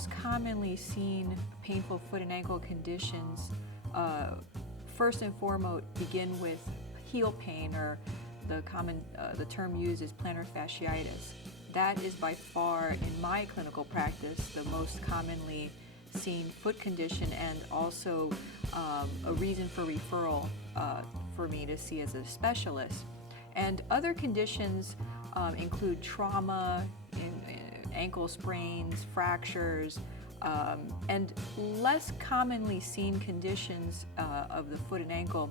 most commonly seen painful foot and ankle conditions, first and foremost, begin with heel pain, or the term used is plantar fasciitis. That is by far, in my clinical practice, the most commonly seen foot condition, and also a reason for referral for me to see as a specialist. And other conditions include trauma, ankle sprains, fractures, and less commonly seen conditions of the foot and ankle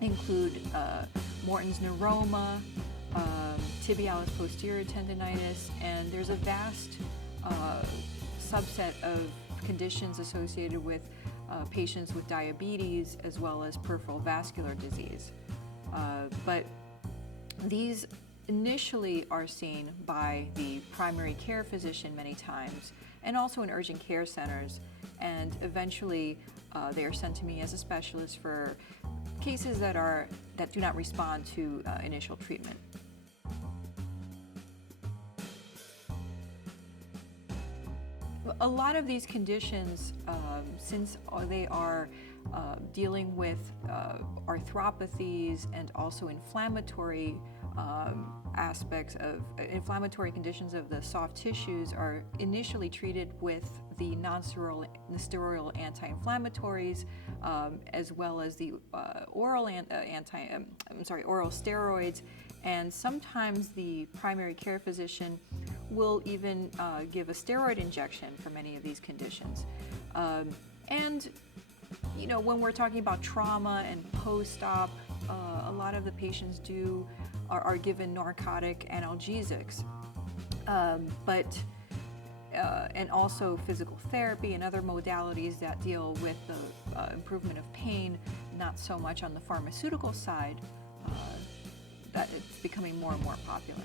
include Morton's neuroma, tibialis posterior tendinitis, and there's a vast subset of conditions associated with patients with diabetes as well as peripheral vascular disease. But these initially are seen by the primary care physician many times, and also in urgent care centers, and eventually they are sent to me as a specialist for cases that do not respond to initial treatment. A lot of these conditions, since they are dealing with arthropathies and also inflammatory aspects of inflammatory conditions of the soft tissues, are initially treated with the non-steroidal anti-inflammatories, as well as the oral steroids, and sometimes the primary care physician will even give a steroid injection for many of these conditions. And when we're talking about trauma and post-op, a lot of the patients are given narcotic analgesics, and also physical therapy and other modalities that deal with the improvement of pain, not so much on the pharmaceutical side. That it's becoming more and more popular.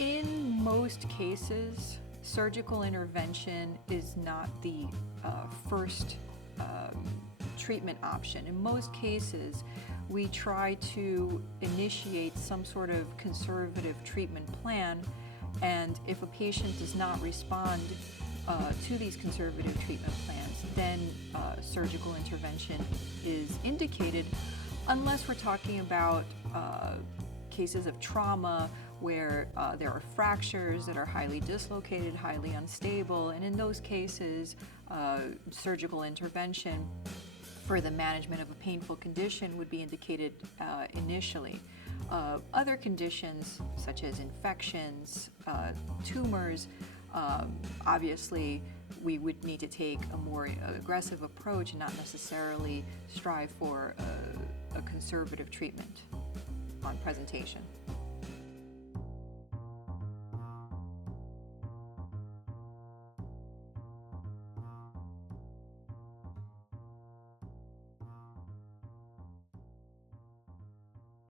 In most cases, surgical intervention is not the first treatment option. In most cases, we try to initiate some sort of conservative treatment plan, and if a patient does not respond to these conservative treatment plans, then surgical intervention is indicated, unless we're talking about cases of trauma where there are fractures that are highly dislocated, highly unstable, and in those cases, surgical intervention for the management of a painful condition would be indicated initially. Other conditions, such as infections, tumors, obviously we would need to take a more aggressive approach and not necessarily strive for a conservative treatment on presentation.